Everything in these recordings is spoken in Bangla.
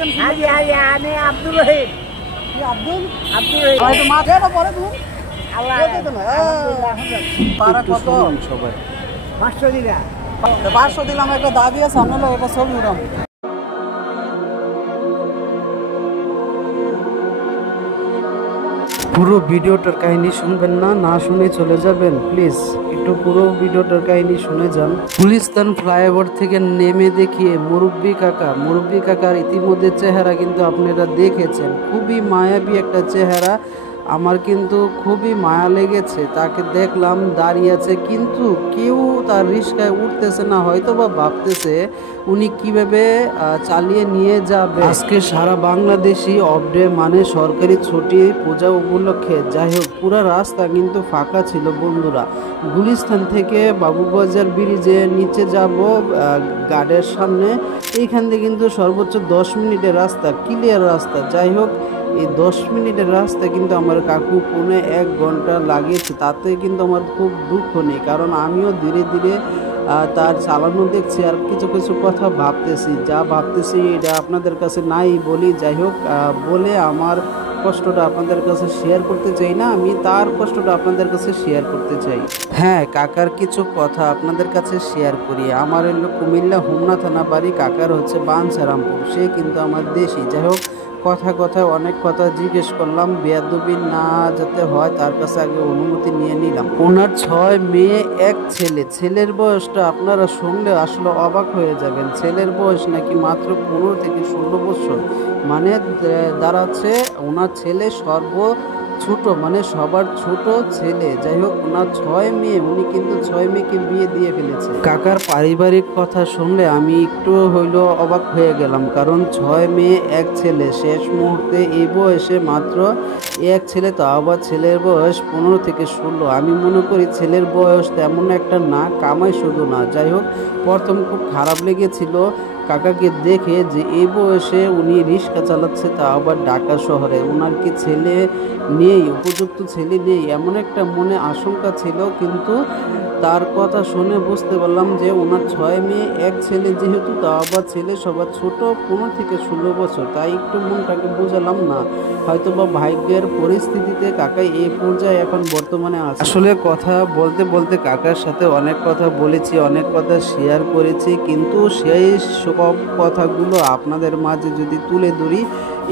আমি আব্দুল রহিম। আব্দুল রহিম মাঠের পরে তুমি কত সবাই 500 দিলা 500 দিলাম। একটা দাবি আছে আমরা এটা ছবি উঠাম। পুরো ভিডিওটার কাহিনী শুনবেন না, না শুনে চলে যাবেন প্লিজ। একটু পুরো ভিডিওটার কাহিনী শুনে যান। গুলিস্তান ফ্লাইওভার থেকে নেমে দেখিয়ে মুরব্বী কাকার ইতিমধ্যে চেহারা কিন্তু আপনারা দেখেছেন। খুবই মায়াবী একটা চেহারা, আমার কিন্তু খুবই মায়া লেগেছে। তাকে দেখলাম দাঁড়িয়ে আছে, কিন্তু কেউ তার রিস্কায় উঠতেছে না। হয়তো বা ভাবতেছে উনি কিভাবে চালিয়ে নিয়ে যাবে। আজকে সারা বাংলাদেশি অফ ডে, মানে সরকারি ছুটি, পূজা উপলক্ষে। যাই হোক, পুরো রাস্তা কিন্তু ফাঁকা ছিল বন্ধুরা। গুলিস্তান থেকে বাবুবাজার ব্রিজে নিচে যাব গার্ডের সামনে, এইখান থেকে কিন্তু সর্বোচ্চ 10 মিনিটের রাস্তা, ক্লিয়ার রাস্তা। যাই হোক, এই 10 মিনিটের রাস্তা কিন্তু আমার কাকু 1.5 ঘন্টা লাগিয়েছে। তাতে কিন্তু আমার খুব দুঃখ নেই, কারণ আমিও ধীরে ধীরে তার চালানো দেখছি আর কিছু কিছু কথা ভাবতেছি। যা ভাবতেছি এটা আপনাদের কাছে নাই বলি। যাই হোক, বলে আমার কষ্টটা আপনাদের কাছে শেয়ার করতে চাই না, আমি তার কষ্টটা আপনাদের কাছে শেয়ার করতে চাই। হ্যাঁ, কাকার কিছু কথা আপনাদের কাছে শেয়ার করি। আমার হলো কুমিল্লা হোমনা থানা বাড়ি, কাকার হচ্ছে বাঞ্ছারামপুর। সে কিন্তু আমার দেশি। যাই হোক, কথায় অনেক কথা জিজ্ঞেস করলাম, বেয়াদবি না যাতে হয় তার কাছে আগে অনুমতি নিয়ে নিলাম। ওনার 6 মেয়ে 1 ছেলে। ছেলের বয়সটা আপনারা শুনলে আসলে অবাক হয়ে যাবেন। ছেলের বয়স নাকি মাত্র 15 থেকে 16 বছর, মানে দাঁড়াচ্ছে ওনার ছেলে ছোট, মানে সবার ছোট ছেলে। যাই হোক, ওনার 6 মেয়ে, উনি কিন্তু 6 মেয়েকে বিয়ে দিয়ে ফেলেছে। কাকার পারিবারিক কথা শুনলে আমি একটু হইলো অবাক হয়ে গেলাম, কারণ 6 মেয়ে 1 ছেলে। শেষ মুহূর্তে এই বয়সে মাত্র 1 ছেলে, তো আবার ছেলের বয়স 15 থেকে 16। আমি মনে করি ছেলের বয়স তেমন একটা না, কামাই শুধু না। যাই হোক, প্রথম খুব খারাপ লেগেছিল কাকাকে দেখে যে এই বয়সে উনি রিক্সা চালাচ্ছে, তা আবার ঢাকা শহরে। ওনার কি ছেলে নেই, উপযুক্ত ছেলে নেই, এমন একটা মনে আশঙ্কা ছিল। কিন্তু তার কথা শুনে বুঝতে পারলাম যে ওনার 6 মেয়ে 1 ছেলে, যেহেতু তা আবার ছেলে সবার ছোট, 15 থেকে 16 বছর। তাই একটু মনটাকে বোঝালাম না, হয়তো বা ভাগ্যের পরিস্থিতিতে কাকা এই পর্যায়ে এখন বর্তমানে আছে। আসলে কথা বলতে বলতে কাকার সাথে অনেক কথা বলেছি, অনেক কথা শেয়ার করেছি, কিন্তু সেই সব কথাগুলো আপনাদের মাঝে যদি তুলে ধরি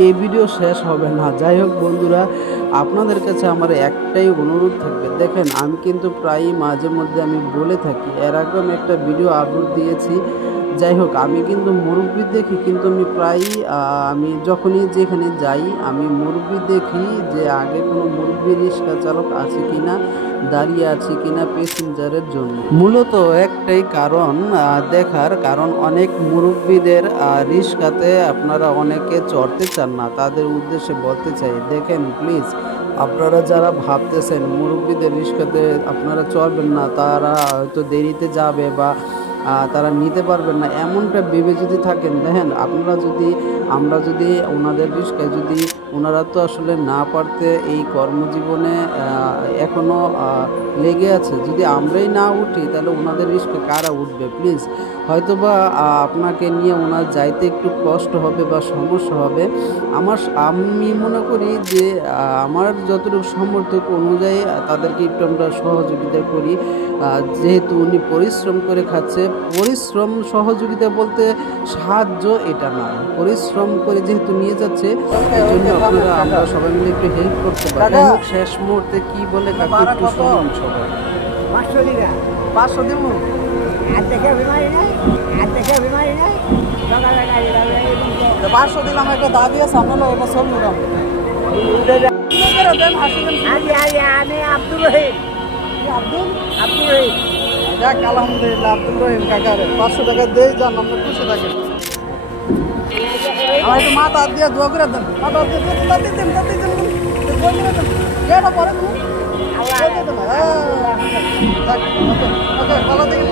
এই ভিডিও শেষ হবে না। যাই হোক বন্ধুরা, আপনাদের কাছে আমার একটাই অনুরোধ থাকবে, দেখেন আমি কিন্তু প্রায়ই মাঝে মধ্যে আমি বলে থাকি, এর আগে আমি একটা ভিডিও আপলোড দিয়েছি। যাই হোক, আমি কিন্তু মুরব্বি দেখি, কিন্তু আমি প্রায়ই আমি যখনই যেখানে যাই আমি মুরব্বি দেখি যে আগে কোনো মুরব্বি রিক্সা চালক আছে কিনা, দাঁড়িয়ে আছে কিনা প্যাসেঞ্জারের জন্য। মূলত একটাই কারণ দেখার, কারণ অনেক মুরব্বিদের রিক্সাতে আপনারা অনেকে চড়তে চান না। তাদের উদ্দেশ্যে বলতে চাই, দেখেন প্লিজ, আপনারা যারা ভাবতেছেন মুরব্বিদের রিক্সাতে আপনারা চড়বেন না, তারা হয়তো দেরিতে যাবে বা তারা নিতে পারবেন না, এমনটা ভেবে যদি থাকেন, দেখেন আমরা যদি ওনাদের রিক্সায় যদি, ওনারা তো আসলে না পারতে এই কর্মজীবনে এখনও লেগে আছে, যদি আমরাই না উঠি তাহলে ওনাদের রিক্সা কারা উঠবে? প্লিজ, হয়তোবা আপনাকে নিয়ে ওনার যাইতে একটু কষ্ট হবে বা সমস্যা হবে। আমি মনে করি যে আমার যতটুকু সামর্থ্য অনুযায়ী তাদেরকে একটু আমরা সহযোগিতা করি, যেহেতু উনি পরিশ্রম করে খাচ্ছে। পরিশ্রম সহযোগিতা বলতে সাহায্য এটা না, পরিশ্রম করে যেহেতু নিয়ে যাচ্ছে, এই জন্য আপনারা আমরা সবাই মিলে একটু হেল্প করতে পারি। শেষ মুহূর্তে কি বলে কাকু একটু শুনুন সবাই। 500 দিলা 500 দিব, আর দেখে বিমারি নাই, 500 দিলাম। একটা দাবি আছে, আমরা এটা ছবি উঠাম। আমি আব্দুল রহিম। আব্দুল রহিম, যাক আলহামদুলিল্লাহ, আব্দুল রহিম কাকারে 500 টাকা দিয়ে যান, আমরা খুশি থাকি। আমার একটু মাথা দিয়ে দোয়া করে দেন, মাথা দিয়ে দেন, পরে তুমি ভালো দেখে